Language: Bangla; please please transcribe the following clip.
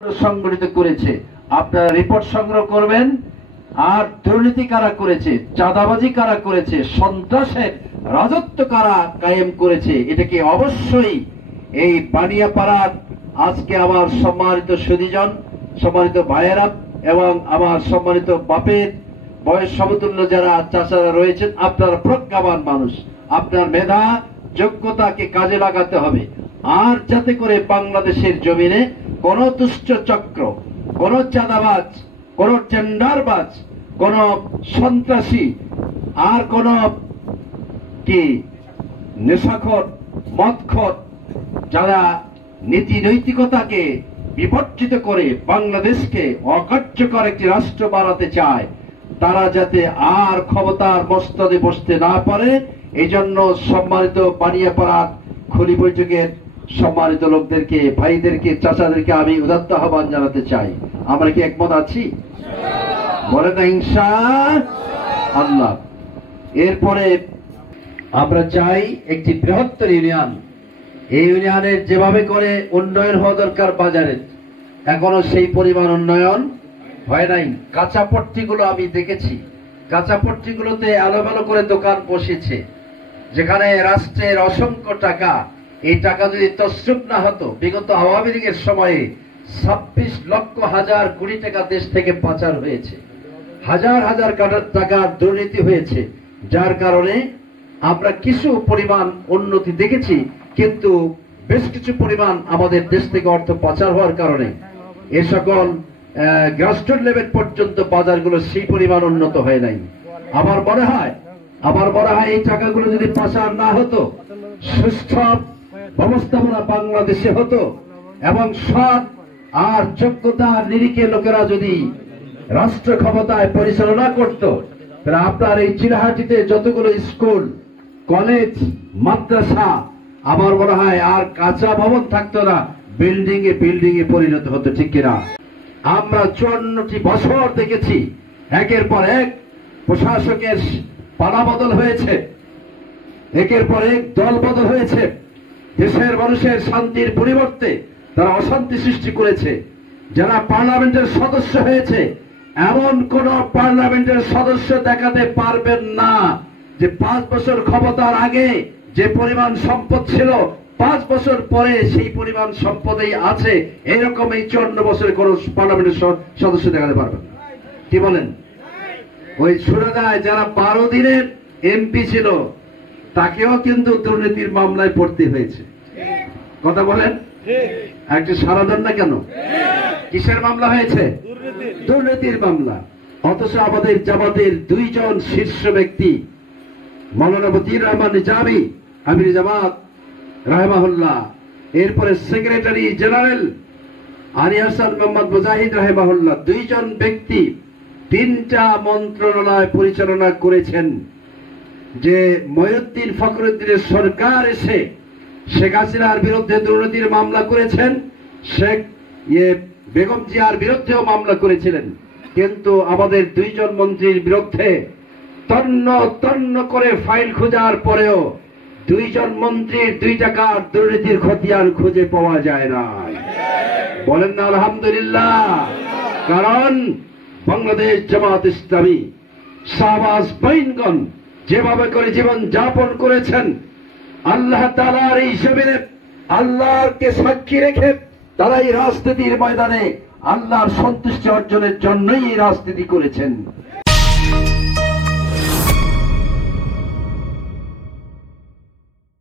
সংগঠিত করেছে, আপনারা রিপোর্ট সংগ্রহ করবেন। আর দুর্নীতি কারা করেছে, চাঁদাবাজি কারা করেছে, সন্ত্রাসের রাজত্ব কারা কায়েম করেছে, এটাকে অবশ্যই এই বানিয়াপাড়ার আজকে আমার সম্মানিত সুধীজন, সম্মানিত ভাইয়েরা এবং আমার সম্মানিত বাপের বয়স সমতুল্য যারা চাচারা রয়েছেন, আপনারা প্রজ্ঞাবান মানুষ, আপনার মেধা যোগ্যতাকে কাজে লাগাতে হবে। আর যাতে করে বাংলাদেশের জমিনে কোন দুষ্ট চক্র, কোন চাঁদাবাজ, কোন টেন্ডারবাজ, কোন সন্ত্রাসী আর কোন কি নেশাখোর, মদখোর যারা নীতি নৈতিকতাকে বিবর্জিত করে বাংলাদেশকে অকার্যকর একটি রাষ্ট্র বানাতে চায়, তারা যাতে আর ক্ষমতার মস্তদে বসতে না পারে, এই জন্য সম্মানিত বানিয়াপাড়ার খুলি বৈঠকের সম্মানিত লোকদেরকে, ভাইদেরকে, চাচাদেরকে আমি উদাত্ত আহ্বান জানাতে চাই। আমরা কি একমত আছি? বলে না ইনশাআল্লাহ। এরপরে আমরা চাই একটি বৃহত্তর ইউনিয়ন। এই ইউনিয়নের যেভাবে করে উন্নয়ন হওয়া দরকার বাজারের, এখনো সেই পরিমাণ উন্নয়ন হয় নাই। কাঁচাপট্টিগুলো আমি দেখেছি, কাঁচাপট্টিগুলোতে আলোভালো করে দোকান বসেছে, যেখানে রাষ্ট্রের অসংখ্য টাকা, এই টাকা যদি তসরুপ না হতো, বিগত আওয়ামী লীগের সময়ে 26 লক্ষ হাজার কোটি টাকা দেশ থেকে পাচার হয়েছে, হাজার হাজার টাকা দুর্নীতি হয়েছে, যার কারণে আমরা কিছু পরিমাণ উন্নতি দেখেছি, কিন্তু বেশ কিছু পরিমাণ আমাদের দেশ থেকে অর্থ পাচার হওয়ার কারণে এ সকল গ্রাসরুট লেভেল পর্যন্ত বাজারগুলো সেই পরিমাণ উন্নত হয় নাই। আমার মনে হয় এই টাকাগুলো যদি পাচার না হতো, সুষ্ঠু ব্যবস্থাপনা বাংলাদেশে হতো এবং সৎ আর যোগ্যতার নিরিখে লোকেরা যদি রাষ্ট্র ক্ষমতায় পরিচালনা করত, তাহলে আপনার এই চিলাহাটিতে যতগুলো স্কুল, কলেজ, মাদ্রাসা, আমার মনে হয় আর কাঁচা ভবন থাকতো না, বিল্ডিং এ পরিণত হতো, ঠিক কিনা? আমরা 54টি বছর দেখেছি একের পর এক প্রশাসকের পালাবদল হয়েছে, একের পর এক দল বদল হয়েছে, দেশের মানুষের শান্তির পরিবর্তে তারা অশান্তি সৃষ্টি করেছে। যারা পার্লামেন্টের সদস্য হয়েছে, এমন কোন পার্লামেন্টের সদস্য দেখাতে পারবেন না যে 5 বছর ক্ষমতার আগে যে পরিমাণ সম্পদ ছিল 5 বছর পরে সেই পরিমাণ সম্পদেই আছে, এরকম এই 54 বছরের কোন পার্লামেন্টের সদস্য দেখাতে পারবেন না। কি বলেন? ওই শোনা যায় যারা 12 দিনের এমপি ছিল, তাকেও কিন্তু দুর্নীতির মামলায় পড়তে হয়েছে। কথা বলেন? একটু সারা দেন না কেন? কিসের মামলা হয়েছে? দুর্নীতির মামলা। অথচ আমাদের জামাতের 2 জন শীর্ষ ব্যক্তি, মৌলানা মতিউর রহমান নিজামী আমির জামাত রাহিমাহুল্লাহ, এরপরে সেক্রেটারি জেনারেল আলী হাসান মোহাম্মদ মুজাহিদ রাহিমাহুল্লাহ, 2 জন ব্যক্তি 3টা মন্ত্রণালয় পরিচালনা করেছেন। যে মঈনুদ্দিন ফখরুদ্দিনের সরকার এসে শেখ হাসিনার বিরুদ্ধে দুর্নীতির মামলা করেছেন, শেখ বেগম জিয়ার বিরুদ্ধেও মামলা করেছিলেন, কিন্তু আমাদের 2 জন মন্ত্রীর বিরুদ্ধে তন্ন করে ফাইল খোঁজার পরেও 2 জন মন্ত্রীর 2 টাকার দুর্নীতির খতিয়ান খুঁজে পাওয়া যায় না। বলেন না আলহামদুলিল্লাহ? কারণ বাংলাদেশ জামাত ইসলামী, শাহবাজ বাইনগণ যেভাবে করে জীবন যাপন করেছেন, আল্লাহ তাআলার এই জমিনে আল্লাহকে সাক্ষী রেখে তারা এই রাজনীতির ময়দানে আল্লাহর সন্তুষ্টি অর্জনের জন্যই এই রাজনীতি করেছেন।